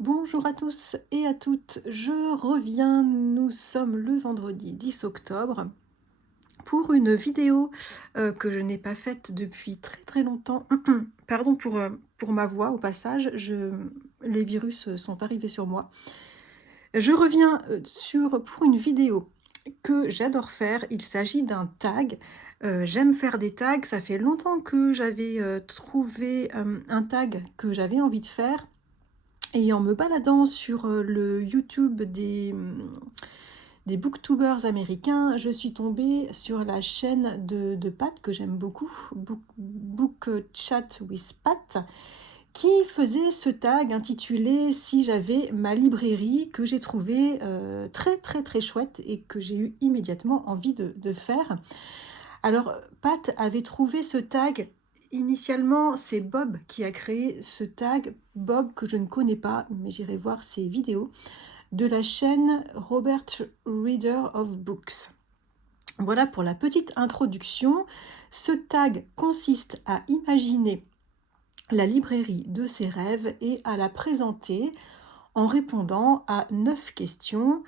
Bonjour à tous et à toutes, je reviens, nous sommes le vendredi 10 octobre pour une vidéo que je n'ai pas faite depuis très très longtemps. Pardon pour ma voix au passage, les virus sont arrivés sur moi. Je reviens pour une vidéo que j'adore faire, il s'agit d'un tag. J'aime faire des tags, ça fait longtemps que j'avais trouvé un tag que j'avais envie de faire. Et en me baladant sur le YouTube des booktubers américains, je suis tombée sur la chaîne de Pat que j'aime beaucoup, Book Chat with Pat, qui faisait ce tag intitulé Si j'avais ma librairie, que j'ai trouvé très très très chouette et que j'ai eu immédiatement envie de faire. Alors, Pat avait trouvé ce tag. Initialement, c'est Bob qui a créé ce tag. Bob, que je ne connais pas, mais j'irai voir ses vidéos, de la chaîne Robert Reader of Books. Voilà pour la petite introduction. Ce tag consiste à imaginer la librairie de ses rêves et à la présenter en répondant à 9 questions.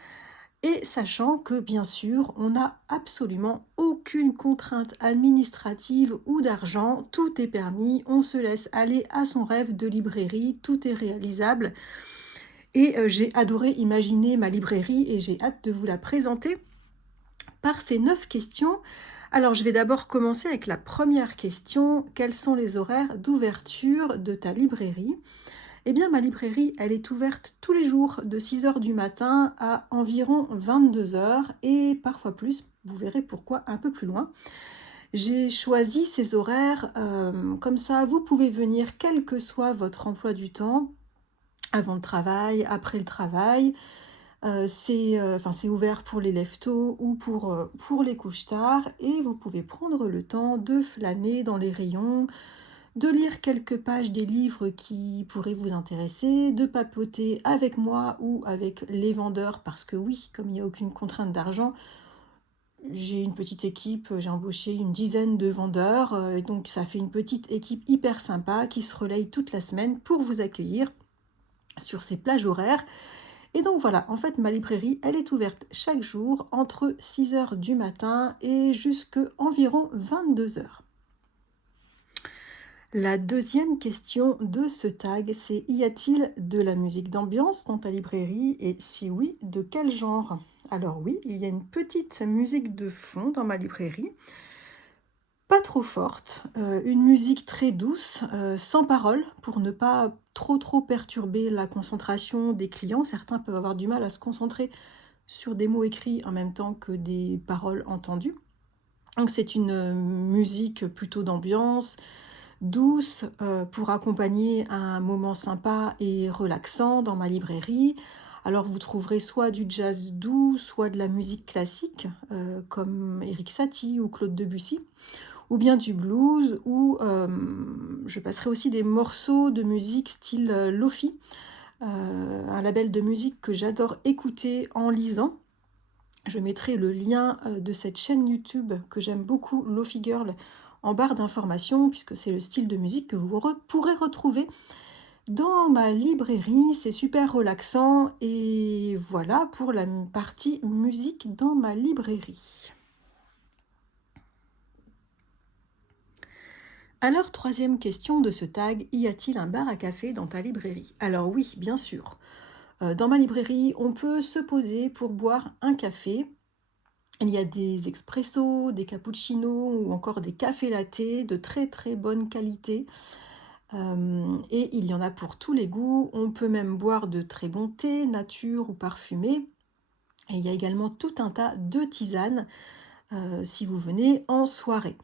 Et sachant que, bien sûr, on n'a absolument aucune contrainte administrative ou d'argent, tout est permis, on se laisse aller à son rêve de librairie, tout est réalisable. Et j'ai adoré imaginer ma librairie et j'ai hâte de vous la présenter par ces 9 questions. Alors, je vais d'abord commencer avec la première question. Quels sont les horaires d'ouverture de ta librairie ? Eh bien, ma librairie, elle est ouverte tous les jours de 6 heures du matin à environ 22 heures et parfois plus, vous verrez pourquoi un peu plus loin. J'ai choisi ces horaires comme ça, vous pouvez venir quel que soit votre emploi du temps, avant le travail, après le travail. C'est ouvert pour les lève-tôt ou pour les couches tard et vous pouvez prendre le temps de flâner dans les rayons, de lire quelques pages des livres qui pourraient vous intéresser, de papoter avec moi ou avec les vendeurs, parce que oui, comme il n'y a aucune contrainte d'argent, j'ai une petite équipe, j'ai embauché une dizaine de vendeurs, et donc ça fait une petite équipe hyper sympa qui se relaye toute la semaine pour vous accueillir sur ces plages horaires. Et donc voilà, en fait ma librairie, elle est ouverte chaque jour entre 6 heures du matin et jusqu'à environ 22 heures. La deuxième question de ce tag, c'est y a-t-il de la musique d'ambiance dans ta librairie et si oui, de quel genre? Alors oui, il y a une petite musique de fond dans ma librairie, pas trop forte, une musique très douce, sans parole, pour ne pas trop perturber la concentration des clients. Certains peuvent avoir du mal à se concentrer sur des mots écrits en même temps que des paroles entendues. Donc c'est une musique plutôt d'ambiance, douce, pour accompagner un moment sympa et relaxant dans ma librairie. Alors vous trouverez soit du jazz doux, soit de la musique classique, comme Erik Satie ou Claude Debussy, ou bien du blues, ou je passerai aussi des morceaux de musique style Lofi, un label de musique que j'adore écouter en lisant. Je mettrai le lien de cette chaîne YouTube que j'aime beaucoup, Lofi Girl, en barre d'informations, puisque c'est le style de musique que vous pourrez retrouver dans ma librairie. C'est super relaxant et voilà pour la partie musique dans ma librairie. Alors, troisième question de ce tag, y a-t-il un bar à café dans ta librairie? Alors oui, bien sûr. Dans ma librairie, on peut se poser pour boire un café. Il y a des expressos, des cappuccinos ou encore des cafés lattés de très très bonne qualité. Et il y en a pour tous les goûts. On peut même boire de très bons thés, nature ou parfumés. Et il y a également tout un tas de tisanes si vous venez en soirée.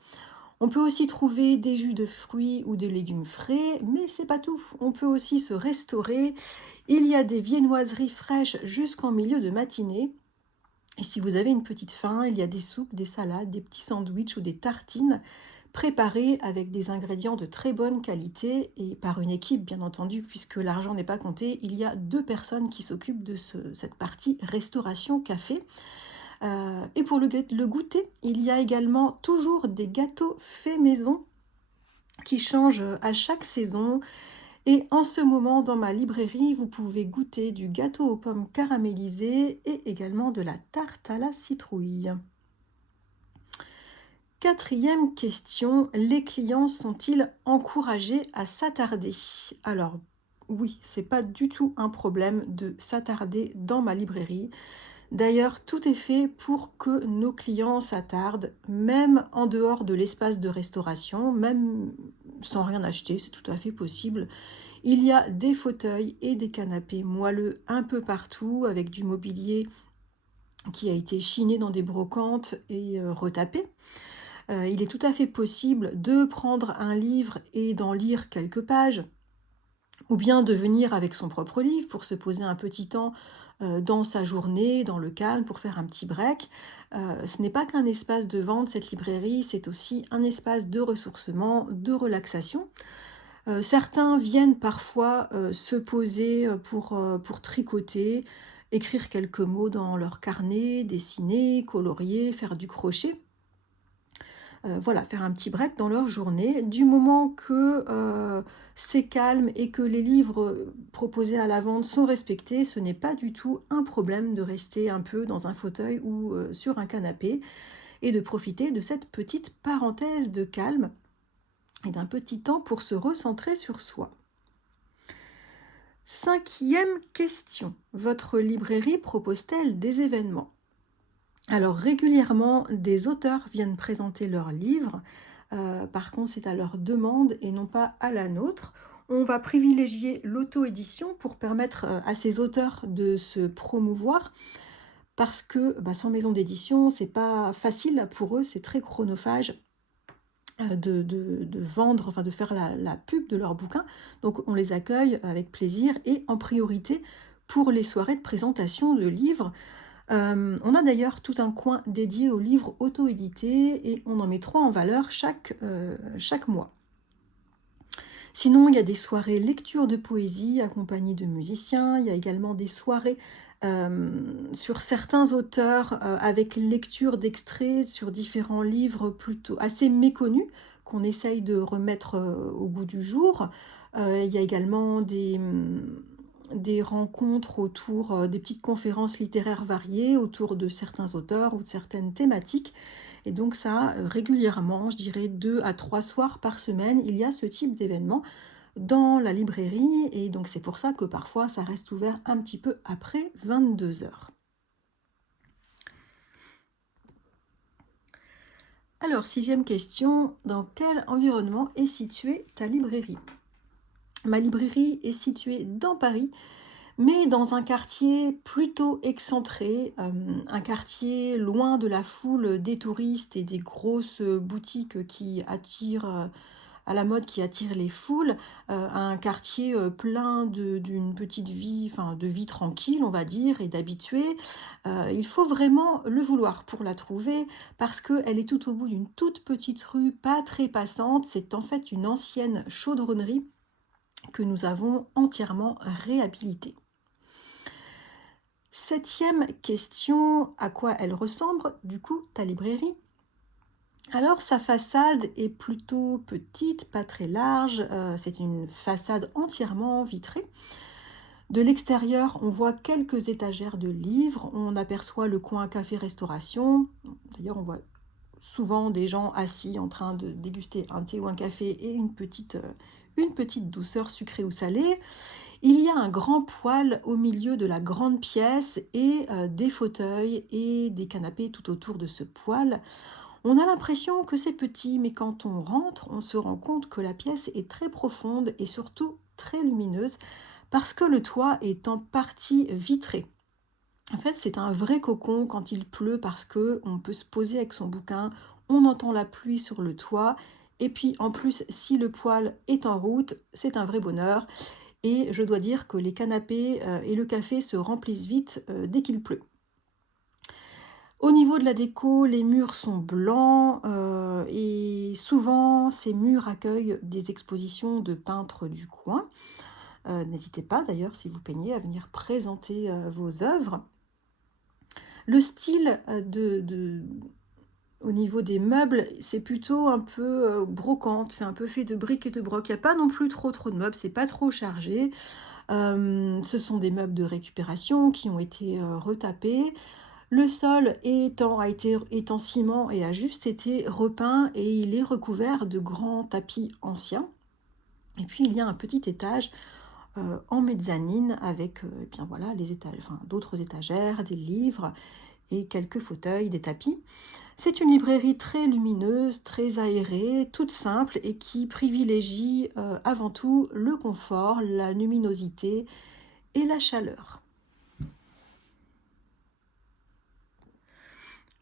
On peut aussi trouver des jus de fruits ou des légumes frais, mais c'est pas tout. On peut aussi se restaurer. Il y a des viennoiseries fraîches jusqu'en milieu de matinée. Et si vous avez une petite faim, il y a des soupes, des salades, des petits sandwichs ou des tartines préparées avec des ingrédients de très bonne qualité et par une équipe bien entendu, puisque l'argent n'est pas compté. Il y a 2 personnes qui s'occupent de cette partie restauration café. Et pour le goûter, il y a également toujours des gâteaux faits maison qui changent à chaque saison. Et en ce moment, dans ma librairie, vous pouvez goûter du gâteau aux pommes caramélisé et également de la tarte à la citrouille. Quatrième question, les clients sont-ils encouragés à s'attarder? Alors, oui, c'est pas du tout un problème de s'attarder dans ma librairie. D'ailleurs, tout est fait pour que nos clients s'attardent, même en dehors de l'espace de restauration, même sans rien acheter, c'est tout à fait possible. Il y a des fauteuils et des canapés moelleux un peu partout, avec du mobilier qui a été chiné dans des brocantes et retapé. Il est tout à fait possible de prendre un livre et d'en lire quelques pages, ou bien de venir avec son propre livre pour se poser un petit temps dans sa journée, dans le calme, pour faire un petit break. Ce n'est pas qu'un espace de vente, cette librairie, c'est aussi un espace de ressourcement, de relaxation. Certains viennent parfois se poser pour tricoter, écrire quelques mots dans leur carnet, dessiner, colorier, faire du crochet. Voilà, faire un petit break dans leur journée. Du moment que c'est calme et que les livres proposés à la vente sont respectés, ce n'est pas du tout un problème de rester un peu dans un fauteuil ou sur un canapé et de profiter de cette petite parenthèse de calme et d'un petit temps pour se recentrer sur soi. Cinquième question, votre librairie propose-t-elle des événements? Alors régulièrement, des auteurs viennent présenter leurs livres. Par contre, c'est à leur demande et non pas à la nôtre. On va privilégier l'auto-édition pour permettre à ces auteurs de se promouvoir parce que sans maison d'édition, c'est pas facile pour eux, c'est très chronophage de vendre, enfin de faire la pub de leurs bouquins. Donc on les accueille avec plaisir et en priorité pour les soirées de présentation de livres. On a d'ailleurs tout un coin dédié aux livres auto-édités et on en met 3 en valeur chaque mois. Sinon, il y a des soirées lecture de poésie accompagnées de musiciens. Il y a également des soirées sur certains auteurs avec lecture d'extraits sur différents livres plutôt assez méconnus qu'on essaye de remettre au goût du jour. Il y a également des rencontres autour des petites conférences littéraires variées autour de certains auteurs ou de certaines thématiques. Et donc ça, régulièrement, je dirais 2 à 3 soirs par semaine, il y a ce type d'événement dans la librairie. Et donc c'est pour ça que parfois ça reste ouvert un petit peu après 22 heures. Alors, 6e question, dans quel environnement est située ta librairie? Ma librairie est située dans Paris, mais dans un quartier plutôt excentré, un quartier loin de la foule des touristes et des grosses boutiques qui attirent à la mode, qui attirent les foules, un quartier plein d'une petite vie, enfin de vie tranquille, on va dire, et d'habitués. Il faut vraiment le vouloir pour la trouver parce qu'elle est tout au bout d'une toute petite rue, pas très passante. C'est en fait une ancienne chaudronnerie que nous avons entièrement réhabilitée. 7e question, à quoi elle ressemble du coup ta librairie? Alors sa façade est plutôt petite, pas très large, c'est une façade entièrement vitrée. De l'extérieur, on voit quelques étagères de livres, on aperçoit le coin café-restauration. D'ailleurs, on voit souvent des gens assis en train de déguster un thé ou un café et une petite douceur sucrée ou salée. Il y a un grand poêle au milieu de la grande pièce et des fauteuils et des canapés tout autour de ce poêle. On a l'impression que c'est petit, mais quand on rentre, on se rend compte que la pièce est très profonde et surtout très lumineuse parce que le toit est en partie vitré. En fait, c'est un vrai cocon quand il pleut parce que on peut se poser avec son bouquin, on entend la pluie sur le toit et puis en plus, si le poêle est en route, c'est un vrai bonheur. Et je dois dire que les canapés et le café se remplissent vite dès qu'il pleut. Au niveau de la déco, les murs sont blancs et souvent ces murs accueillent des expositions de peintres du coin. N'hésitez pas d'ailleurs, si vous peignez, à venir présenter vos œuvres. Le style Au niveau des meubles, c'est plutôt un peu, brocante, c'est un peu fait de briques et de broc. Il y a pas non plus trop de meubles, c'est pas trop chargé. Ce sont des meubles de récupération qui ont été, retapés. Le sol est en ciment et a juste été repeint et il est recouvert de grands tapis anciens. Et puis il y a un petit étage, en mezzanine avec, et bien voilà, d'autres étagères, des livres et quelques fauteuils, des tapis. C'est une librairie très lumineuse, très aérée, toute simple et qui privilégie, avant tout le confort, la luminosité et la chaleur.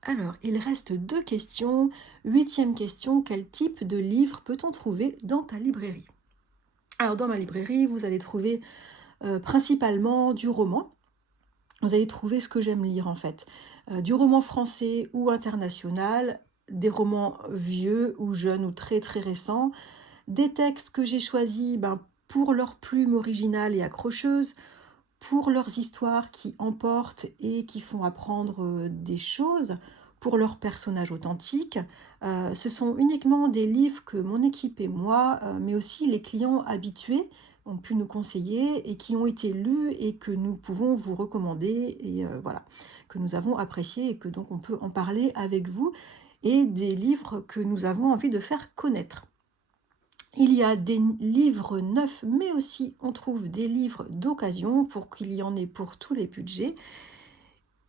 Alors, il reste 2 questions. 8e question, quel type de livre peut-on trouver dans ta librairie? Alors dans ma librairie, vous allez trouver, principalement du roman. Vous allez trouver ce que j'aime lire en fait. Du roman français ou international, des romans vieux ou jeunes ou très récents, des textes que j'ai choisis, ben, pour leur plume originale et accrocheuse, pour leurs histoires qui emportent et qui font apprendre, des choses, pour leurs personnages authentiques. Ce sont uniquement des livres que mon équipe et moi, mais aussi les clients habitués ont pu nous conseiller et qui ont été lus et que nous pouvons vous recommander et voilà, que nous avons appréciés et que donc on peut en parler avec vous et des livres que nous avons envie de faire connaître. Il y a des livres neufs, mais aussi on trouve des livres d'occasion pour qu'il y en ait pour tous les budgets.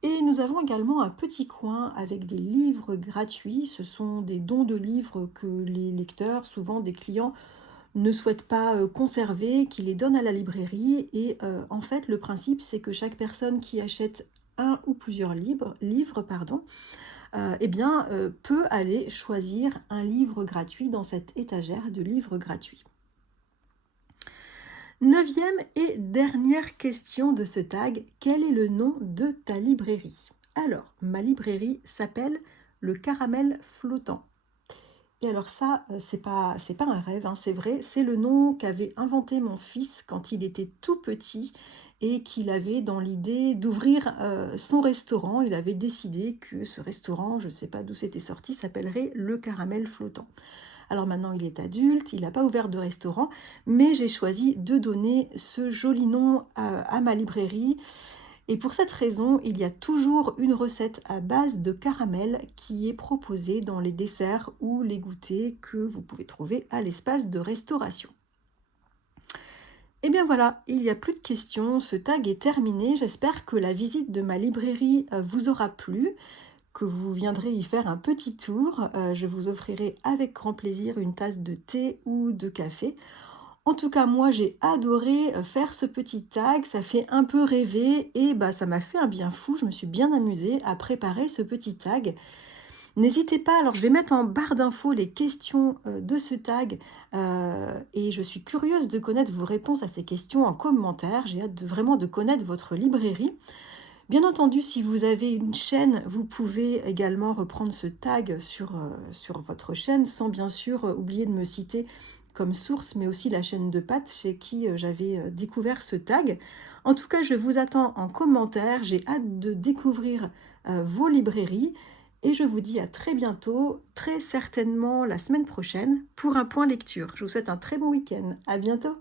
Et nous avons également un petit coin avec des livres gratuits. Ce sont des dons de livres que les lecteurs, souvent des clients, ne souhaitent pas conserver, qui les donnent à la librairie. Et en fait, le principe, c'est que chaque personne qui achète un ou plusieurs livres, pardon, eh bien, peut aller choisir un livre gratuit dans cette étagère de livres gratuits. 9e et dernière question de ce tag, quel est le nom de ta librairie? Alors, ma librairie s'appelle Le Caramel Flottant. Et alors ça, c'est pas un rêve, hein, c'est vrai, c'est le nom qu'avait inventé mon fils quand il était tout petit et qu'il avait dans l'idée d'ouvrir, son restaurant. Il avait décidé que ce restaurant, je ne sais pas d'où c'était sorti, s'appellerait Le Caramel Flottant. Alors maintenant, il est adulte, il n'a pas ouvert de restaurant, mais j'ai choisi de donner ce joli nom à ma librairie. Et pour cette raison, il y a toujours une recette à base de caramel qui est proposée dans les desserts ou les goûters que vous pouvez trouver à l'espace de restauration. Et bien voilà, il n'y a plus de questions, ce tag est terminé. J'espère que la visite de ma librairie vous aura plu, que vous viendrez y faire un petit tour. Je vous offrirai avec grand plaisir une tasse de thé ou de café. En tout cas, moi, j'ai adoré faire ce petit tag, ça fait un peu rêver et bah, ça m'a fait un bien fou. Je me suis bien amusée à préparer ce petit tag. N'hésitez pas, alors je vais mettre en barre d'infos les questions de ce tag et je suis curieuse de connaître vos réponses à ces questions en commentaire. J'ai hâte vraiment de connaître votre librairie. Bien entendu, si vous avez une chaîne, vous pouvez également reprendre ce tag sur votre chaîne sans bien sûr oublier de me citer comme source, mais aussi la chaîne de Pat chez qui j'avais découvert ce tag. En tout cas, je vous attends en commentaire. J'ai hâte de découvrir vos librairies et je vous dis à très bientôt, très certainement la semaine prochaine, pour un point lecture. Je vous souhaite un très bon week-end. À bientôt!